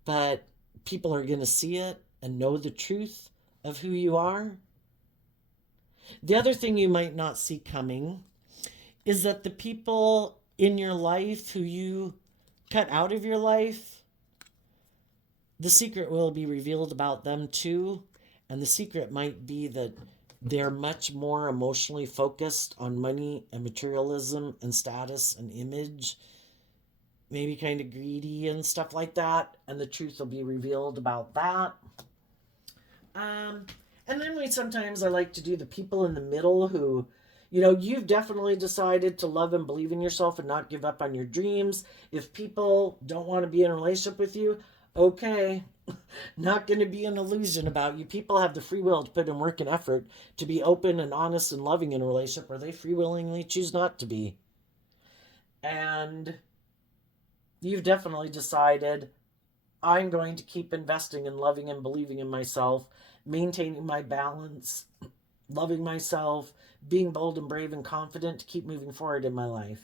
but people are going to see it and know the truth of who you are. The other thing you might not see coming is that the people in your life who you cut out of your life, the secret will be revealed about them too. And the secret might be that they're much more emotionally focused on money and materialism and status and image, maybe kind of greedy and stuff like that, and the truth will be revealed about that. And then I like to do the people in the middle who, you've definitely decided to love and believe in yourself and not give up on your dreams. If people don't want to be in a relationship with you, okay, not going to be an illusion about you. People have the free will to put in work and effort to be open and honest and loving in a relationship, or they free willingly choose not to be. And you've definitely decided, I'm going to keep investing in loving and believing in myself, maintaining my balance, loving myself, being bold and brave and confident to keep moving forward in my life.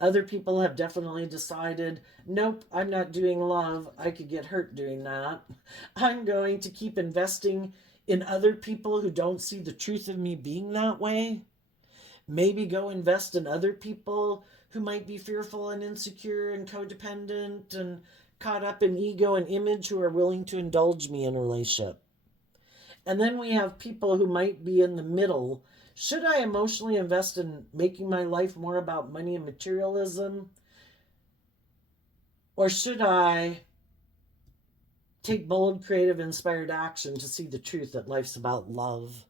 Other people have definitely decided, nope, I'm not doing love. I could get hurt doing that. I'm going to keep investing in other people who don't see the truth of me being that way. Maybe go invest in other people who might be fearful and insecure and codependent and caught up in ego and image, who are willing to indulge me in a relationship. And then we have people who might be in the middle. Should I emotionally invest in making my life more about money and materialism? Or should I take bold, creative, inspired action to see the truth that life's about love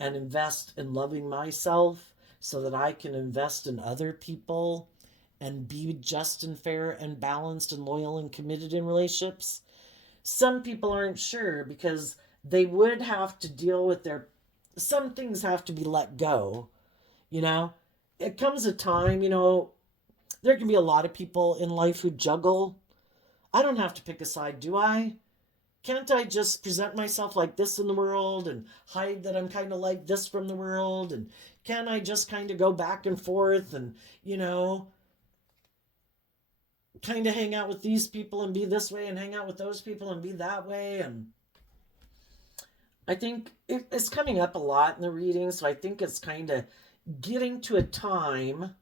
and invest in loving myself so that I can invest in other people and be just and fair and balanced and loyal and committed in relationships? Some people aren't sure because they would have to deal with some things have to be let go. It comes a time, there can be a lot of people in life who juggle. I don't have to pick a side, do I? Can't I just present myself like this in the world and hide that I'm kind of like this from the world? And can I just kind of go back and forth and, kind of hang out with these people and be this way and hang out with those people and be that way? And I think it's coming up a lot in the reading, so I think it's kind of getting to a time,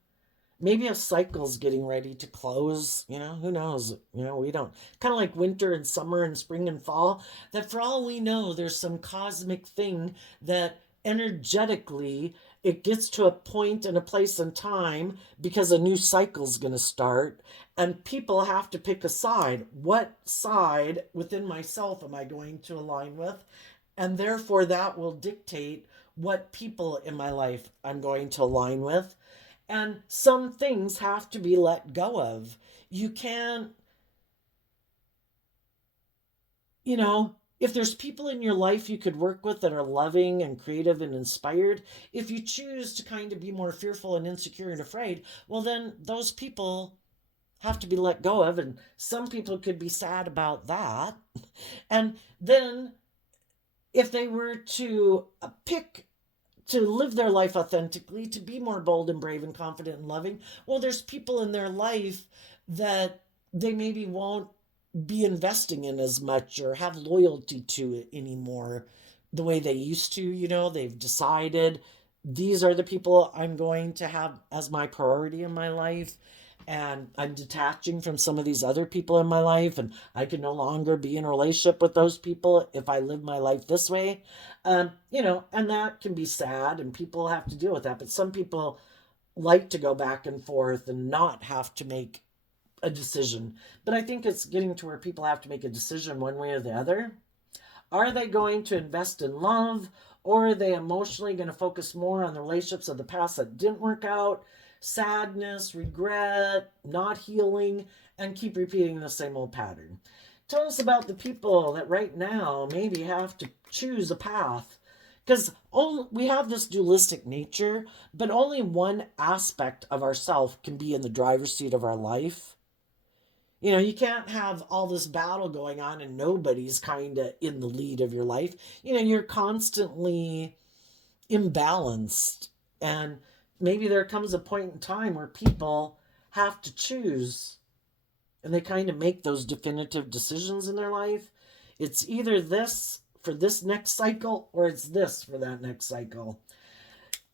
maybe a cycle's getting ready to close, who knows? We don't, kind of like winter and summer and spring and fall, that for all we know, there's some cosmic thing that energetically it gets to a point and a place and time because a new cycle's going to start, and people have to pick a side. What side within myself am I going to align with? And therefore that will dictate what people in my life I'm going to align with. And some things have to be let go of. You can't you know, if there's people in your life you could work with that are loving and creative and inspired, if you choose to kind of be more fearful and insecure and afraid, well, then those people have to be let go of. And some people could be sad about that. And then if they were to pick to live their life authentically, to be more bold and brave and confident and loving, well, there's people in their life that they maybe won't be investing in as much or have loyalty to it anymore the way they used to. They've decided these are the people I'm going to have as my priority in my life. And I'm detaching from some of these other people in my life, and I can no longer be in a relationship with those people if I live my life this way. And that can be sad, and people have to deal with that. But some people like to go back and forth and not have to make a decision. But I think it's getting to where people have to make a decision one way or the other. Are they going to invest in love, or are they emotionally going to focus more on the relationships of the past that didn't work out, sadness, regret, not healing, and keep repeating the same old pattern? Tell us about the people that right now maybe have to choose a path. Because we have this dualistic nature, but only one aspect of ourself can be in the driver's seat of our life. You can't have all this battle going on and nobody's kind of in the lead of your life. You're constantly imbalanced. And maybe there comes a point in time where people have to choose and they kind of make those definitive decisions in their life. It's either this for this next cycle or it's this for that next cycle.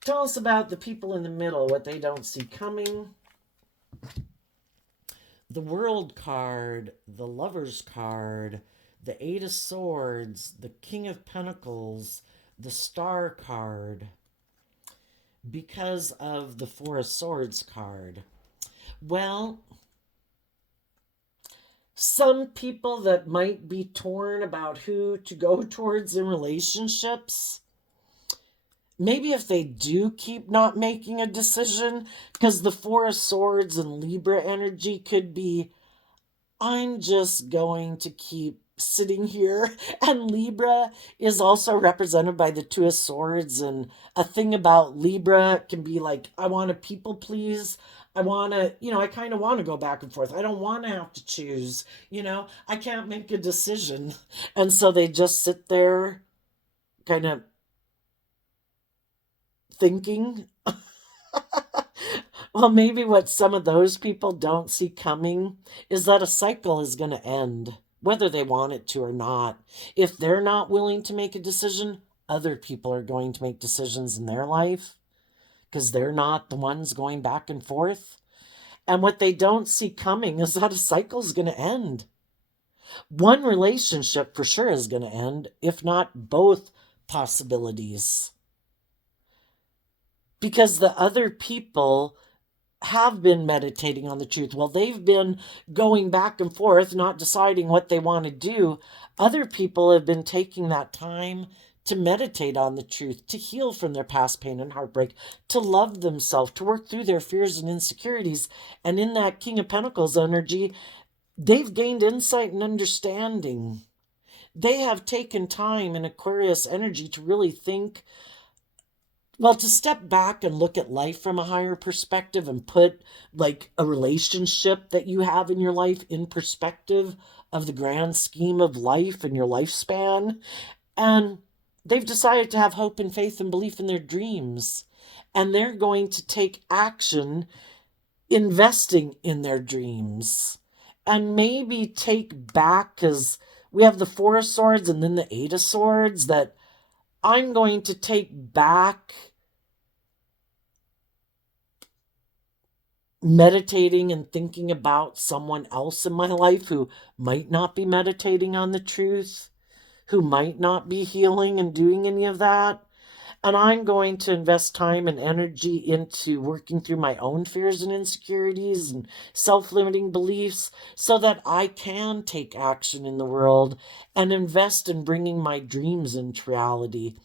Tell us about the people in the middle, what they don't see coming. The World card, the Lovers card, the Eight of Swords, the King of Pentacles, the Star card, because of the Four of Swords card. Well, some people that might be torn about who to go towards in relationships, maybe if they do keep not making a decision, because the Four of Swords and Libra energy could be, I'm just going to keep sitting here. And Libra is also represented by the Two of Swords. And a thing about Libra can be like, I want to people please. I want to, I kind of want to go back and forth. I don't want to have to choose, I can't make a decision. And so they just sit there kind of thinking. Well, maybe what some of those people don't see coming is that a cycle is going to end, whether they want it to or not. If they're not willing to make a decision, other people are going to make decisions in their life because they're not the ones going back and forth. And what they don't see coming is that a cycle is going to end. One relationship for sure is going to end, if not both possibilities. Because the other people have been meditating on the truth. Well, they've been going back and forth, not deciding what they want to do. Other people have been taking that time to meditate on the truth, to heal from their past pain and heartbreak, to love themselves, to work through their fears and insecurities. And in that King of Pentacles energy, they've gained insight and understanding. They have taken time in Aquarius energy to really think, well, to step back and look at life from a higher perspective and put like a relationship that you have in your life in perspective of the grand scheme of life and your lifespan. And they've decided to have hope and faith and belief in their dreams. And they're going to take action investing in their dreams. And maybe take back, because we have the Four of Swords and then the Eight of Swords, that I'm going to take back meditating and thinking about someone else in my life who might not be meditating on the truth, who might not be healing and doing any of that. And I'm going to invest time and energy into working through my own fears and insecurities and self-limiting beliefs so that I can take action in the world and invest in bringing my dreams into reality.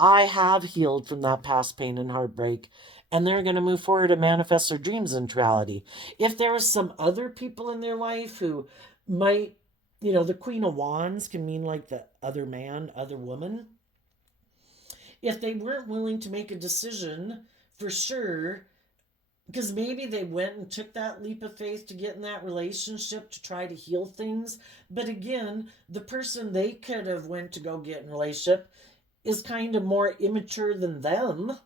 I have healed from that past pain and heartbreak, and they're going to move forward and manifest their dreams into reality. If there are some other people in their life who might The Queen of Wands can mean like the other man, other woman. If they weren't willing to make a decision for sure, because maybe they went and took that leap of faith to get in that relationship to try to heal things, but again, the person they could have went to go get in a relationship is kind of more immature than them.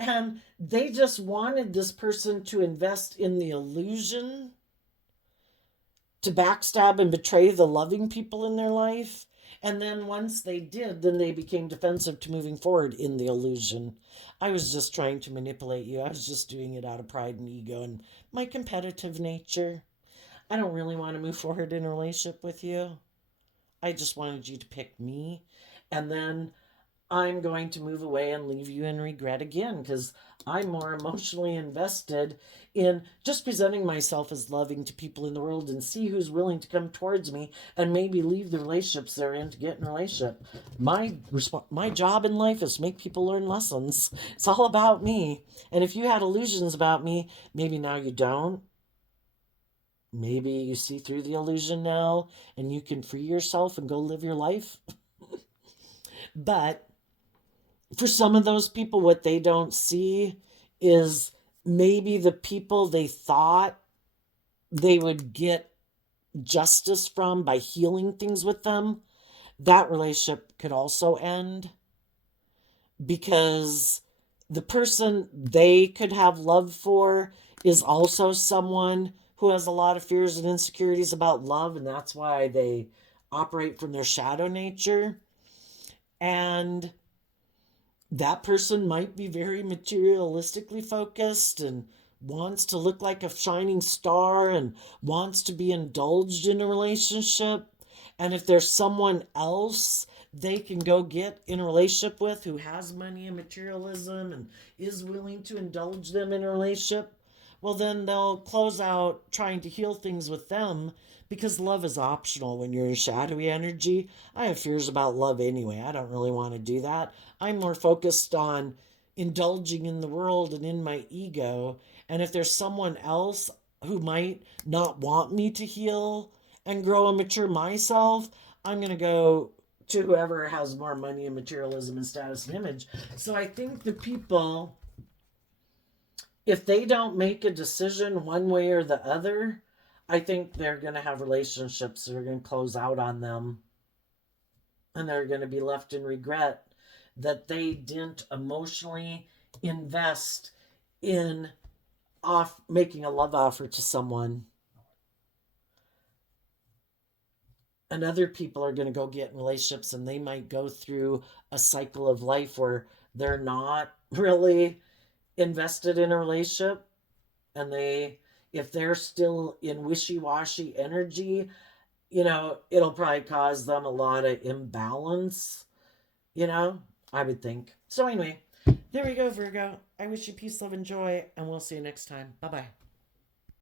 And they just wanted this person to invest in the illusion, to backstab and betray the loving people in their life. And then once they did, then they became defensive to moving forward in the illusion. I was just trying to manipulate you. I was just doing it out of pride and ego and my competitive nature. I don't really want to move forward in a relationship with you. I just wanted you to pick me. And then I'm going to move away and leave you in regret again because I'm more emotionally invested in just presenting myself as loving to people in the world and see who's willing to come towards me and maybe leave the relationships they're in to get in a relationship. My job in life is to make people learn lessons. It's all about me. And if you had illusions about me, maybe now you don't. Maybe you see through the illusion now and you can free yourself and go live your life. But for some of those people, what they don't see is maybe the people they thought they would get justice from by healing things with them, that relationship could also end because the person they could have love for is also someone who has a lot of fears and insecurities about love, and that's why they operate from their shadow nature. And that person might be very materialistically focused and wants to look like a shining star and wants to be indulged in a relationship. And if there's someone else they can go get in a relationship with who has money and materialism and is willing to indulge them in a relationship, well, then they'll close out trying to heal things with them because love is optional when you're in shadowy energy. I have fears about love anyway. I don't really want to do that. I'm more focused on indulging in the world and in my ego. And if there's someone else who might not want me to heal and grow and mature myself, I'm going to go to whoever has more money and materialism and status and image. So I think the people, if they don't make a decision one way or the other, I think they're going to have relationships that are going to close out on them and they're going to be left in regret that they didn't emotionally invest in off making a love offer to someone. And other people are going to go get in relationships and they might go through a cycle of life where they're not really invested in a relationship, and they, if they're still in wishy-washy energy, it'll probably cause them a lot of imbalance, you know, I would think. So, anyway, there we go, Virgo. I wish you peace, love, and joy, and we'll see you next time. Bye bye.